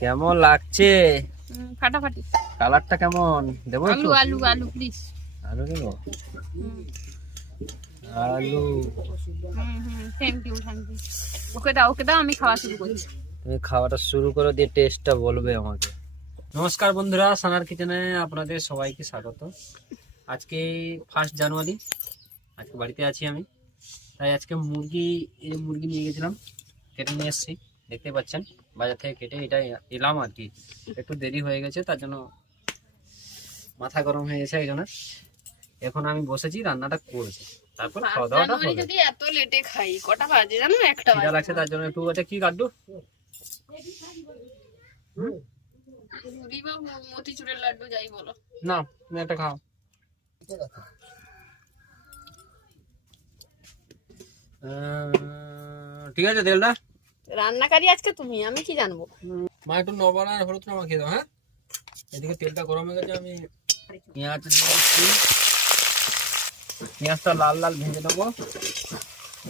কেমন লাগছে? ফাটাফাটি। কালারটা কেমন দেবো? আলু আলু আলু প্লিজ। আলু দেবো? আলু থ্যাংক ইউ থ্যাংক ইউ। ওকে দাও ওকে দাও, আমি খাওয়া শুরু করছি। তুমি খাওয়াটা শুরু করে দিয়ে টেস্টটা বলবে আমাকে। নমস্কার বন্ধুরা, সানার কিচেনে আপনাদের সবাইকে স্বাগত। আজকে 1 জানুয়ারি, আজকে বাড়িতে আছি আমি। তাই আজকে মুরগি নিয়ে গেছিলাম, কেটে নিয়ে এসেছি। দেখতে পাচ্ছেন বাজার থেকে কেটে এটা এলাম আর কি। একটু দেরি হয়ে গেছে, তার জন্য মাথা গরম হয়ে গেছে। এই জন্য এখন আমি বসেছি, রান্নাটা করেছি, তারপর খাওয়া দাওয়াটা হবে। যদি এত লেটে খাই, কটা বাজে জানো? একটা খিদা লাগছে, তার জন্য একটু এটা কি কাটবো, মুড়ি বা মতিচুরের লাড্ডু যাই বলো না তুমি একটা খাও। ঠিক আছে, তেলটা রান্নাকারী আজকে তুমি, আমি কি জানবো। মা একটু লবণ আর হলুদটা মাখিয়ে দাও। হ্যাঁ, এদিকে তেলটা গরম হয়ে গেছে, আমি পেঁয়াজ দিয়ে দিচ্ছি। পেঁয়াজটা লাল লাল ভেজে নেবো।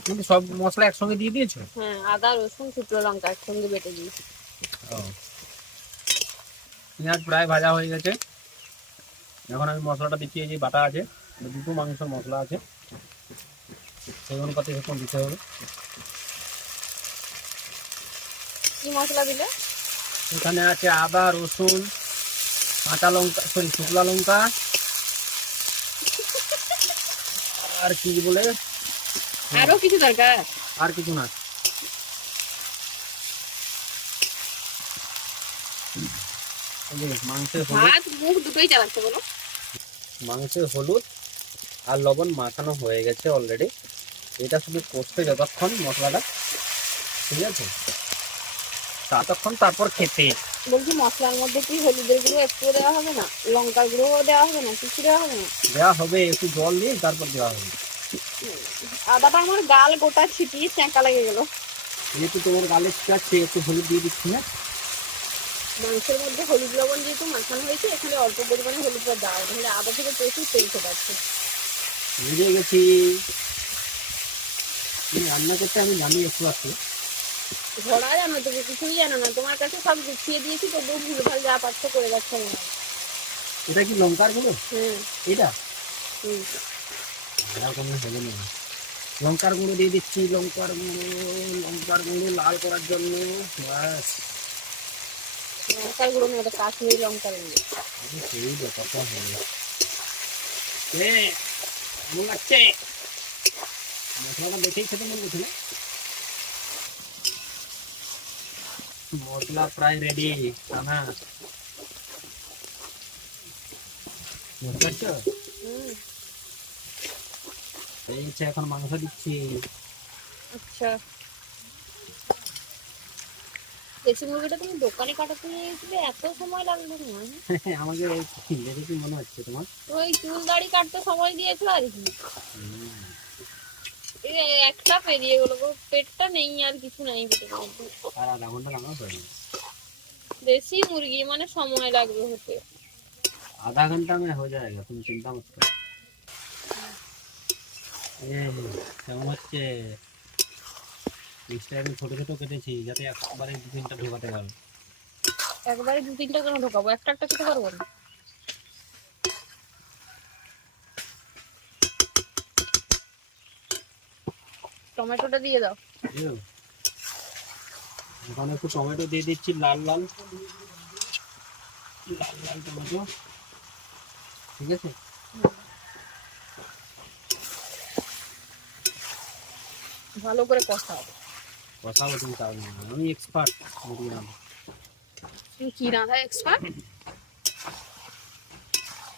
কিন্তু সব মশলা একসঙ্গে দিয়ে দিয়েছো? হ্যাঁ, আদা রসুন শুকনো লঙ্কা একসঙ্গে বেটে দিয়েছি। পেঁয়াজ প্রায় ভাজা হয়ে গেছে। এখন আমি মশলাটা দিচ্ছি। এই যে বাটা আছে, দুটো মাংসের মশলা আছে, সেই অনুপাতে এখন দিতে হবে। কি মশলা দিলে? এখানে আছে আদা রসুন কাঁচা লঙ্কা, সরি শুকনো লঙ্কা, আর কি বলে আরো কিছু দরকার? আর কিছু না। মাংসের ভাত মুখ দুটোই চালাচ্ছে বলো। মাংসের হলুদ আর লবণ মাখানো হয়ে গেছে অলরেডি। এটা শুধু কষতে যতক্ষণ মশলাটা, ঠিক আছে, ততক্ষণ, তারপর খেতে। বলছি মশলার মধ্যে কি হলুদের গুঁড়ো একটু দেওয়া হবে না? লঙ্কার গুঁড়ো দেওয়া হবে না? কিছু দেওয়া হবে না? দেওয়া হবে, একটু জল দিয়ে তারপর দেওয়া হবে। আদাটা আমার গাল গোটা ছিটিয়ে চ্যাঁকা লেগে গেল। যেহেতু তোমার গালে আছে, একটু হলুদ দিয়ে দিচ্ছি। না, মাংসের মধ্যে হলুদ লবণ যেহেতু মাখানো হয়েছে, এখানে অল্প পরিমাণে হলুদটা দাও, তাহলে আদা থেকে প্রচুর তেল খেতে পারছে। বুঝে গেছি। রান্না করতে আমি জানি একটু আছে। ধরা জানো তুমি, কিছুই জানো না। তোমার কাছে সব গুছিয়ে দিয়েছি, তো বহু ভুলভাল যা পাচ্ছ করে যাচ্ছে মনে হয়। এটা কি লঙ্কার গুঁড়ো? এটা লঙ্কার গুঁড়ো দিয়ে দিচ্ছি। লঙ্কার গুঁড়ো লাল করার জন্য। ব্যাস, লঙ্কার গুঁড়ো না, ওটা কাশ্মীরি লঙ্কার গুঁড়ো। সেই ব্যাপারটা হবে। কেমন লাগছে? মশলাটা দেখেই খেতে মনে করছে না? মশলা প্রায় রেডি। না বুঝতে পারছো? এখন মাংস দিচ্ছি। আচ্ছা, দেশি মুরগিটা তুমি দোকানে কাটাতে নিয়ে গেছিলে, এত সময় লাগলো না? আমাকে দেখে মনে হচ্ছে তোমার ওই চুল দাড়ি কাটতে সময় দিয়েছো আর কি। একটা পেরিয়ে গেলো গো, পেটটা নেই আর কিছু নাই পেটের মধ্যে। আর আধা ঘন্টা রান্না করে। দেশি মুরগি মানে সময় লাগবে হতে। आधा घंटा में हो जाएगा, तुम चिंता मत करो। কেমন হচ্ছে? পিসটা আমি ছোট ছোট কেটেছি, যাতে একবারে 2-3টা ঢোকাতে পারো। একবারে 2-3টা কেন ঢোকাবো? একটা একটা খেতে পারবো না? টমেটোটা দিয়ে দাও। এখন একটু টমেটো দিয়ে দিচ্ছি, লাল লাল টমেটো, ঠিক আছে। ভালো করে কষাও। কষাবো, তুমি তাও না, আমি এক্সপার্ট মুরগি রান্না। তুমি কি রাঁধা এক্সপার্ট?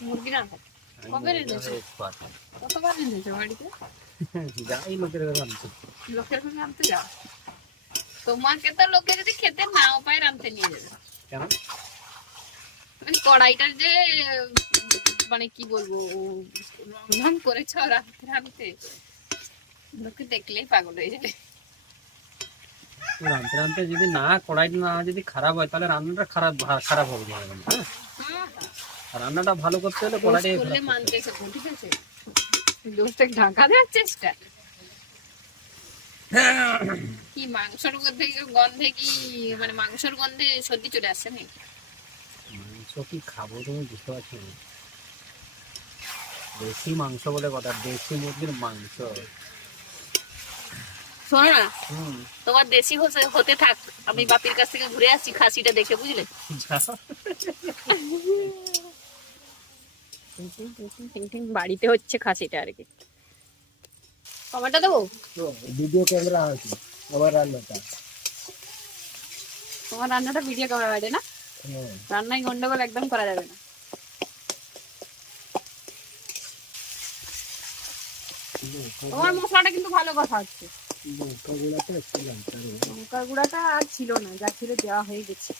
মুরগি রাঁধা কবে রেঁধেছো? কতবার রেঁধেছো বাড়িতে? যাই লোকের ঘরে রান্না। লোকের ঘরে রাঁধতে যাও? তোমাকে তো লোকে যদি খেতে নাও পায় রাঁধতে নিয়ে যাবে। কেন? তুমি কড়াইটার যে মানে কি বলবো রন্ধন করেছো রাঁধতে রাঁধতে, লোকে দেখলেই পাগল হয়ে যাবে। রাঁধতে রাঁধতে যদি না, কড়াই না যদি খারাপ হয়, তাহলে রান্নাটা খারাপ হবে। রান্নাটা ভালো করতে হলে কড়াইটাই করলে মানতে শেখো, ঠিক আছে? দোষটা ঢাকা দেওয়ার চেষ্টা। কি মাংসের মধ্যে গন্ধে কি মানে মাংসের গন্ধে সর্দি চলে আসছে নাকি? মাংস কি খাবো তুমি বুঝতে পারছো না। দেশি মাংস বলে কথা, দেশি মুরগির মাংস। শোনো না, হুম। তোমার দেশি হতে থাক, আমি বাপির কাছ থেকে ঘুরে আসছি খাসিটা দেখে, বুঝলে? বাড়িতে হচ্ছে খাসিটা আর কি। টমেটো দেবো? ভিডিও ক্যামেরা আছে আমার রান্নাটা। তোমার রান্নাটা ভিডিও ক্যামেরা বাইরে না? রান্নায় গন্ডগোল একদম করা যাবে না। তোমার মশলাটা কিন্তু ভালো কথা হচ্ছে। লঙ্কার গুঁড়াটা আর ছিল না, যা ছিল দেওয়া হয়ে গেছে।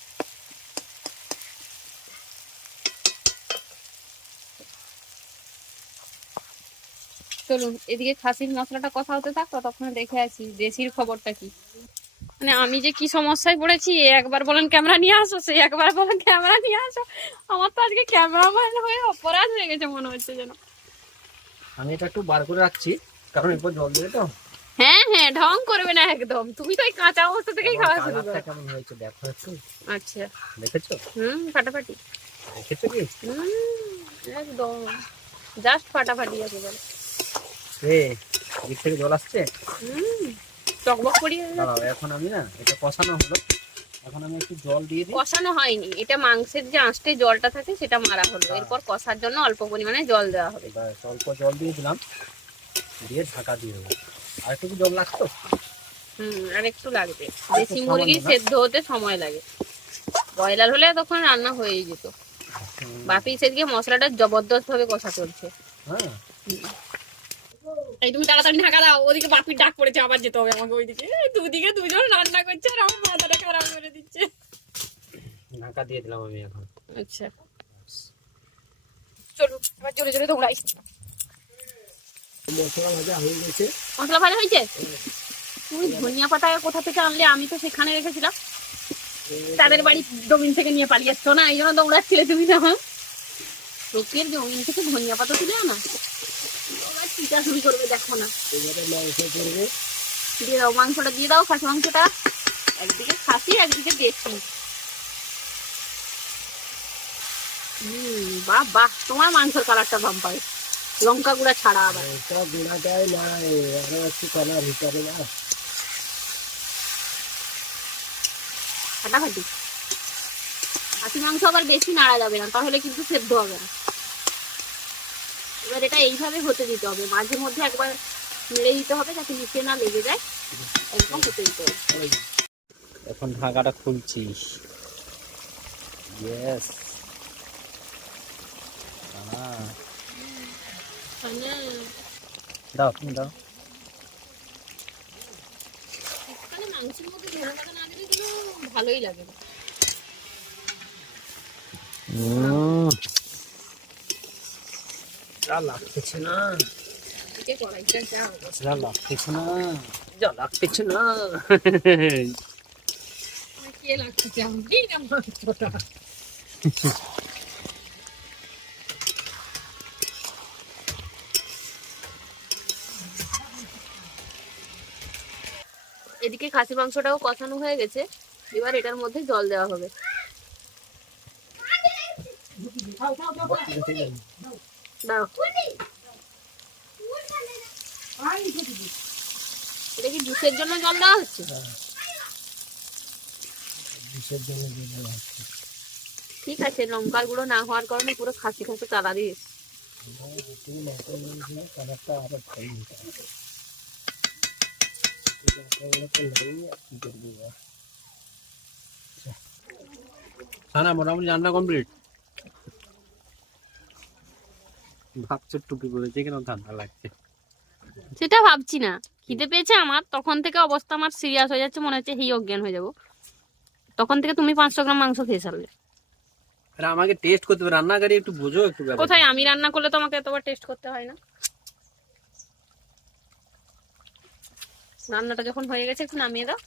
চলুন এদিকে খাসির মশলাটা কথা হতে থাক, ততক্ষণে দেখে আছি দেশির খবরটা কি। মানে আমি যে কি সমস্যায় পড়েছি, একবার বলেন ক্যামেরা নিয়ে আসো, সে একবার বলেন ক্যামেরা নিয়ে আসো। আমার তো আজকে ক্যামেরাম্যান হয়ে অপরাধ হয়ে গেছে মনে হচ্ছে যেন। আমি এটা একটু বার করে রাখছি, কারণ এরপর জল দেবে তো। হ্যাঁ হ্যাঁ, ঢং করবে না একদম, তুমি তো এই কাঁচা অবস্থা থেকেই খাওয়া শুরু করো। কেমন হয়েছে দেখো একটু। আচ্ছা, দেখেছো? ফাটাফাটি। দেখেছো কি? একদম জাস্ট ফাটাফাটি একেবারে। দিক থেকে জল আসছে। টকবক করি। দাঁড়াও, এখন আমি না এটা কষানো হলো, এখন আমি একটু জল দিয়ে দিই। কষানো হয়নি, এটা মাংসের যে আঁশটে জলটা থাকে সেটা মারা হলো, এরপর কষার জন্য অল্প পরিমাণে জল দেওয়া হবে। অল্প জল দিয়ে দিলাম, দিয়ে ঢাকা দিয়ে দেবো। আর একটু জল লাগতো। আর একটু লাগবে, দেশি মুরগি সেদ্ধ হতে সময় লাগে। ব্রয়লার হলে তখন রান্না হয়ে যেত। বাপি সেদিকে মশলাটা জবরদস্ত ভাবে কষা চলছে। হ্যাঁ, এই তুমি তাড়াতাড়ি ঢাকা দাও, ওদিকে বাপির ডাক পড়েছে, আবার যেতে হবে আমাকে ওইদিকে। দুদিকে দুজন রান্না করছে আর আমার মাথাটা খারাপ করে দিচ্ছে। ঢাকা দিয়ে দিলাম আমি এখন। আচ্ছা চলো এবার জোরে জোরে দৌড়াই। মশলা ভাজা হয়ে গেছে। মশলা ভাজা হয়েছে? তুমি ধনিয়া পাতা কোথা থেকে আনলে? আমি তো সেখানে রেখেছিলাম। তাদের বাড়ি জমিন থেকে নিয়ে পালিয়ে আসছো না, এই জন্য দৌড়াচ্ছিলে তুমি না? লোকের জমিন থেকে ধনিয়া পাতা তুলে আনা, চিটা শুরু করবে দেখো না। দিয়ে দাও মাংসটা, দিয়ে দাও খাসি মাংসটা। একদিকে খাসি একদিকে দেশি। বাহ বাহ, তোমার মাংসের কালারটা বাম্পার, লঙ্কা গুঁড়া ছাড়া। আবার ফাটাফাটি। খাসি মাংস আবার বেশি নাড়া যাবে না, তাহলে কিন্তু সেদ্ধ হবে না। এবার এটা এইভাবে হতে দিতে হবে, মাঝে মধ্যে একবার নেড়ে দিতে হবে যাতে নিচে না লেগে যায়, একদম হতে দিতে হবে। এখন ঢাকাটা খুলছি। ইয়েস, দাও তুমি দাও। মাংসের মধ্যে ধনে পাতা না দিলে কিন্তু ভালোই লাগে না। যা লাগতেছে না, কড়াইটা যা লাগতেছে না, যা লাগতেছে না। কে লাগতেছে আমি না মাংসটা। এদিকে খাসি মাংসটাও কষানো হয়ে গেছে, এবার এটার মধ্যে জল দেওয়া হবে। দাও, এটা কি জুসের জন্য জল দেওয়া হচ্ছে? ঠিক আছে, লঙ্কার গুঁড়ো না হওয়ার কারণে পুরো খাসি খাসি কালা দিয়ে। মোটামুটি রান্না কমপ্লিট। ভাবছো টুপি পরেছে কেন, ঠান্ডা লাগছে? সেটা ভাবছি না, খিদে পেয়েছে আমার, তখন থেকে অবস্থা আমার সিরিয়াস হয়ে যাচ্ছে, মনে হচ্ছে হি অজ্ঞান হয়ে যাবো। তখন থেকে তুমি 500 গ্রাম মাংস খেয়ে সারলে। আমাকে টেস্ট করতে হবে, রান্নাকারী একটু বোঝো একটু। কোথায়? আমি রান্না করলে তো আমাকে এতবার টেস্ট করতে হয় না। রান্নাটা যখন হয়ে গেছে একটু নামিয়ে দাও।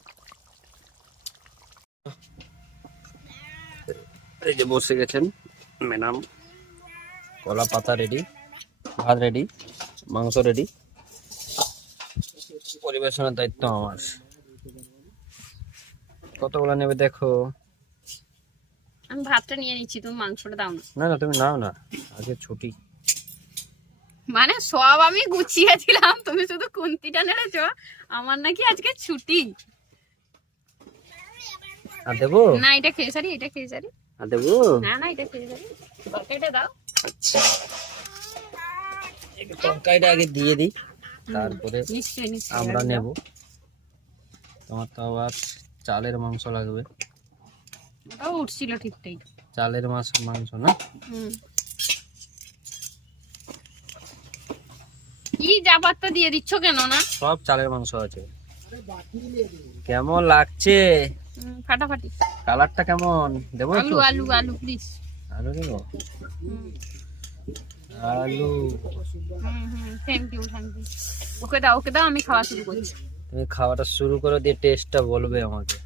এই যে বসে গেছেন ম্যাডাম, কলা পাতা রেডি, ভাত রেডি, মাংস রেডি। পরিবেশনের দায়িত্ব আমার। কতগুলো নেবে দেখো। আমি ভাতটা নিয়ে নিচ্ছি, তুমি মাংসটা দাও না। না না তুমি নাও না, আজকে ছুটি। মানে সব আমি গুছিয়েছিলাম, তুমি শুধু খুন্তিটা নেড়েছো। আমার নাকি আজকে ছুটি। আর দেবো না এটা খেয়ে সারি, এটা খেয়ে সারি। আর দেবো। না না এটা খেয়ে সারি, তরকারিটা দাও। আচ্ছা এই তরকারিটা আগে দিয়ে দিই, তারপরে নিশ্চয়ই নিশ্চয়ই আমরা আগে নেব। দাও। তোমার তো আবার চালের মাংস লাগবে। ওটাও উঠছিল ঠিকঠাক। চালের মাংস না? হুম। কি জাপাত্তা দিয়ে দিচ্ছ কেন না? সব চালের মাংস আছে। কেমন লাগছে? ফাটাফাটি। কালারটা কেমন? দেবো আলু একটু? আলু আলু প্লিজ। আলু দেবো? আলু থ্যাংক ইউ থ্যাংক ইউ। ওকে দাও আমি খাওয়া শুরু করছি। তুমি খাওয়াটা শুরু করো, দিয়ে টেস্টটা বলবে আমাকে।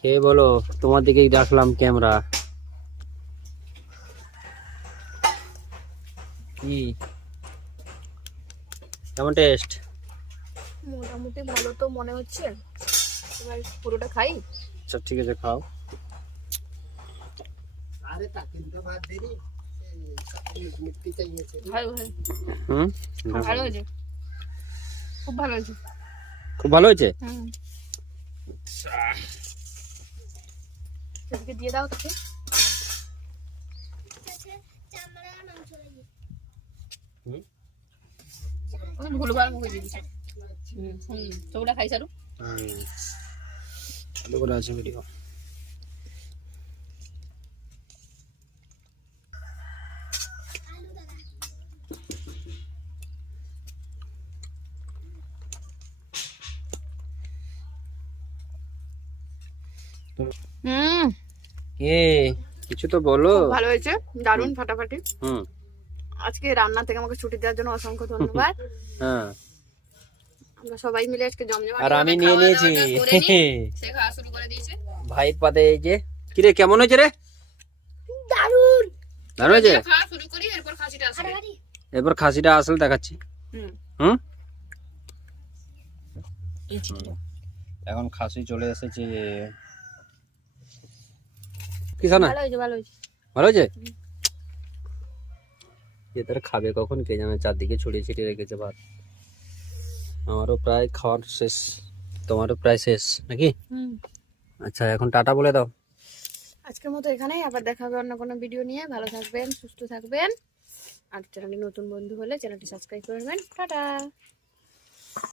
কে বলো, তোমার দিকেই রাখলাম ক্যামেরা। কি কেমন টেস্ট? মোটামুটি ভালো তো মনে হচ্ছে, এবার পুরোটা খাই। আচ্ছা ঠিক আছে, খাও। ভালো ভালো হুম, ভালো হয়েছে, খুব ভালো হয়েছে। খুব ভালো হয়েছে। এদিকে দিয়ে দাও তাকে। আমি ভুলবার মুখে দিয়ে দিচ্ছি। তোমরা খাই সারু। ভালো করে আছে ভিডিও। কে কিছু তো বলো। ভালো হয়েছে, দারুণ ফাটাফাটি। হুম। আজকে রান্না থেকে আমাকে ছুটি দেওয়ার জন্য অসংখ্য ধন্যবাদ। হ্যাঁ, আমরা সবাই মিলে আজকে জমজমাট আর আমি নিয়ে নিয়েছি। সে খাওয়া শুরু করে দিয়েছে। ভাইয়ের পাতে এই যে। কিরে কেমন হয়েছে রে? দারুণ দারুণ হয়েছে। খাওয়া শুরু করি, এরপর খাসিটা আসবে। এরপর খাসিটা আসলে দেখাচ্ছি। হুম, এখন খাসি চলে এসেছে। কি জানা ভালো হয়েছে ভালো হয়েছে। ভালো হয়েছে। এদের খাবে কখন কে জানে, চারদিকে ছড়িয়ে ছিটিয়ে রেখেছে ভাত। আমারও প্রায় খাওয়ার শেষ, তোমারও প্রায় শেষ নাকি? আচ্ছা এখন টাটা বলে দাও। আজকের মতো এখানেই, আবার দেখা হবে অন্য কোনো ভিডিও নিয়ে। ভালো থাকবেন, সুস্থ থাকবেন, আর চ্যানেলে নতুন বন্ধু হলে চ্যানেলটি সাবস্ক্রাইব করবেন। টাটা।